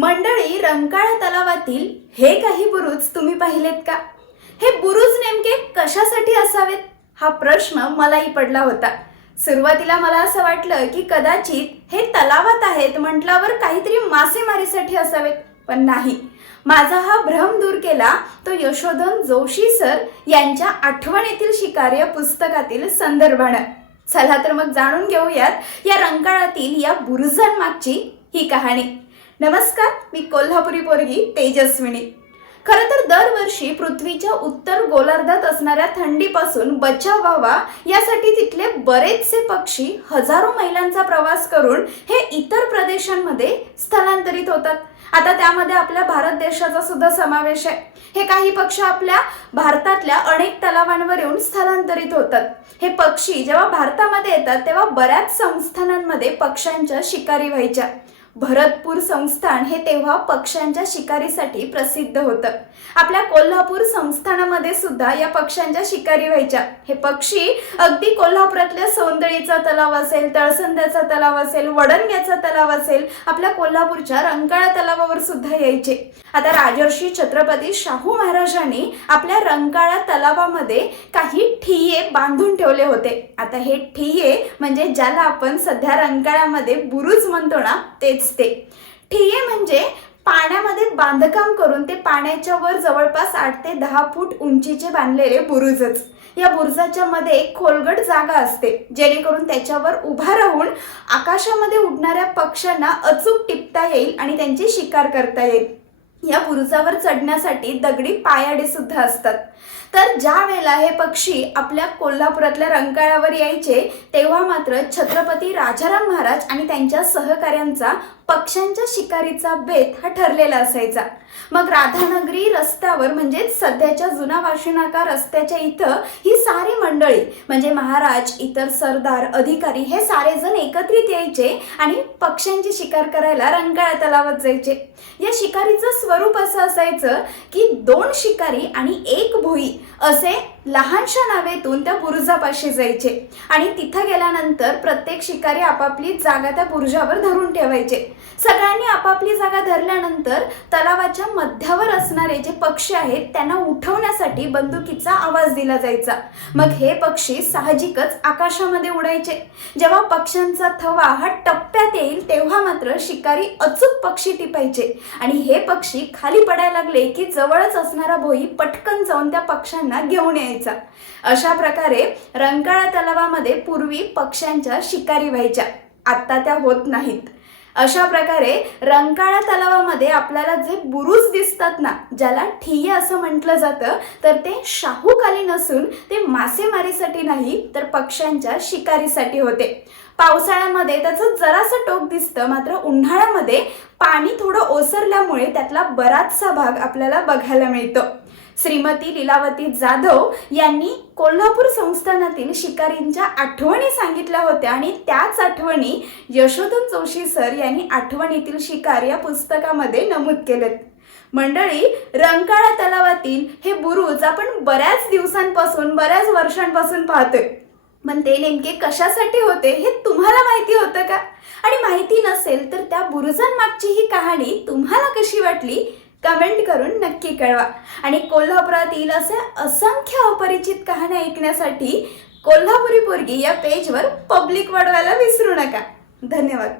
मंडळी, रंकाळा तलावातील हे काही बुरुज तुम्ही पाहिलेत का? हे बुरुज नेमके कशासाठी असावेत हा प्रश्न मलाही पडला होता. सुरुवातीला मला असं वाटलं की कदाचित हे तलावात आहेत म्हटल्यावर काहीतरी मासेमारीसाठी असावेत, पण नाही. माझा हा भ्रम दूर केला तो यशोधन जोशी सर यांच्या आठवणीतील शिकार या पुस्तकातील संदर्भानं. चला तर मग जाणून घेऊयात या रंकाळातील या बुरुजांमागची ही कहाणी. नमस्कार, मी कोल्हापुरी पोरगी तेजस्विनी. खरं तर दरवर्षी पृथ्वीच्या उत्तर गोलार्धात असणाऱ्या थंडीपासून बचाव व्हावा यासाठी तिथले बरेचसे पक्षी हजारो मैलांचा प्रवास करून हे इतर प्रदेशांमध्ये स्थलांतरित होतात. आता त्यामध्ये आपल्या भारत देशाचा सुद्धा समावेश आहे. हे काही पक्षी आपल्या भारतातल्या अनेक तलावांवर येऊन स्थलांतरित होतात. हे पक्षी जेव्हा भारतामध्ये येतात तेव्हा बऱ्याच संस्थानांमध्ये पक्ष्यांच्या शिकारी व्हायच्या. भरतपूर संस्थान हे तेव्हा पक्ष्यांच्या शिकारीसाठी प्रसिद्ध होतं. आपल्या कोल्हापूर संस्थानामध्ये सुद्धा या पक्ष्यांच्या शिकारी व्हायच्या. हे पक्षी अगदी कोल्हापुरातल्या सौंदळीचा तलाव असेल, तळसंद्याचा तलाव असेल, वडणग्याचा तलाव असेल, आपल्या कोल्हापूरच्या रंकाळा तलावावर सुद्धा यायचे. आता राजर्षी छत्रपती शाहू महाराजांनी आपल्या रंकाळा तलावामध्ये काही ठिये बांधून ठेवले होते. आता हे ठिये म्हणजे ज्याला आपण सध्या रंकाळ्यामध्ये बुरुज म्हणतो ना, तेच ते. ठिये म्हणजे पाण्यामध्ये बांधकाम करून ते पाण्याच्या वर जवळपास 8 ते 10 फूट उंचीचे बांधलेले बुरुजच. या बुरुजाच्या मध्ये एक खोलगट जागा असते जेणेकरून त्याच्यावर उभा राहून आकाशामध्ये उडणाऱ्या पक्ष्यांना अचूक टिपता येईल आणि त्यांची शिकार करता येईल. या बुरुजावर चढण्यासाठी दगडी पायऱ्या सुद्धा असतात. तर ज्या वेळेला हे पक्षी आपल्या कोल्हापुरातल्या रंकाळ्यावर यायचे तेव्हा मात्र छत्रपती राजाराम महाराज आणि त्यांच्या सहकाऱ्यांचा पक्ष्यांच्या शिकारीचा बेत हा ठरलेला असायचा. मग राधानगरी रस्त्यावर म्हणजे सध्याच्या जुना वाशीनाका रस्त्याच्या इथं ही सारी मंडळी म्हणजे महाराज, इतर सरदार, अधिकारी हे सारे जण एकत्रित यायचे आणि पक्ष्यांची शिकार करायला रंकाळा तलावात जायचे. या शिकारीचं स्वरूप असं असायचं की 2 शिकारी आणि 1 भोई असे लहानशा नावेतून त्या बुरुजापाशी जायचे आणि तिथं गेल्यानंतर प्रत्येक शिकारी आपापली जागा त्या बुरुजावर धरून ठेवायचे. सगळ्यांनी आपापली जागा धरल्यानंतर तलावाच्या मध्यावर असणारे जे पक्षी आहेत त्यांना उठवण्यासाठी बंदुकीचा आवाज दिला जायचा. मग हे पक्षी साहजिकच आकाशामध्ये उडायचे. जेव्हा पक्ष्यांचा थवा हा टप्प्यात येईल तेव्हा मात्र शिकारी अचूक पक्षी टिपायचे आणि हे पक्षी खाली पडायला लागले की जवळच असणारा भोई पटकन जाऊन त्या पक्ष्यांना घेऊन यायचा. अशा प्रकारे रंकाळा तलावामध्ये पूर्वी पक्ष्यांच्या शिकारी व्हायच्या. आता त्या होत नाहीत. अशा प्रकारे रंकाळा तलावामध्ये आपल्याला जे बुरुज दिसतात ना, ज्याला ठिये असं म्हटलं जातं, तर ते शाहूकालीन असून ते मासेमारीसाठी नाही तर पक्ष्यांच्या शिकारीसाठी होते. पावसाळ्यामध्ये त्याचं जरासं टोक दिसतं, मात्र उन्हाळ्यामध्ये पाणी थोडं ओसरल्यामुळे त्यातला बराचसा भाग आपल्याला बघायला मिळतो. श्रीमती लीलावती जाधव यांनी कोल्हापूर संस्थानातील शिकारींच्या आठवणी सांगितल्या होत्या आणि त्याच आठवणी यशोधन जोशी सर यांनी आठवणीतील शिकार या पुस्तकामध्ये नमूद केलेत. मंडळी, रंकाळा तलावातील हे बुरुज आपण बऱ्याच दिवसांपासून, बऱ्याच वर्षांपासून पाहतोय. पण ते नेमके कशासाठी होते हे तुम्हाला माहिती होतं का? आणि माहिती नसेल तर त्या बुरुजांमागची ही कहाणी तुम्हाला कशी वाटली कमेंट करून नक्की कळवा. आणि कोल्हापुरातील असे असंख्य अपरिचित कहाण्या ऐकण्यासाठी कोल्हापुरी पोरगी या पेजवर पब्लिक वाढवायला विसरू नका. धन्यवाद.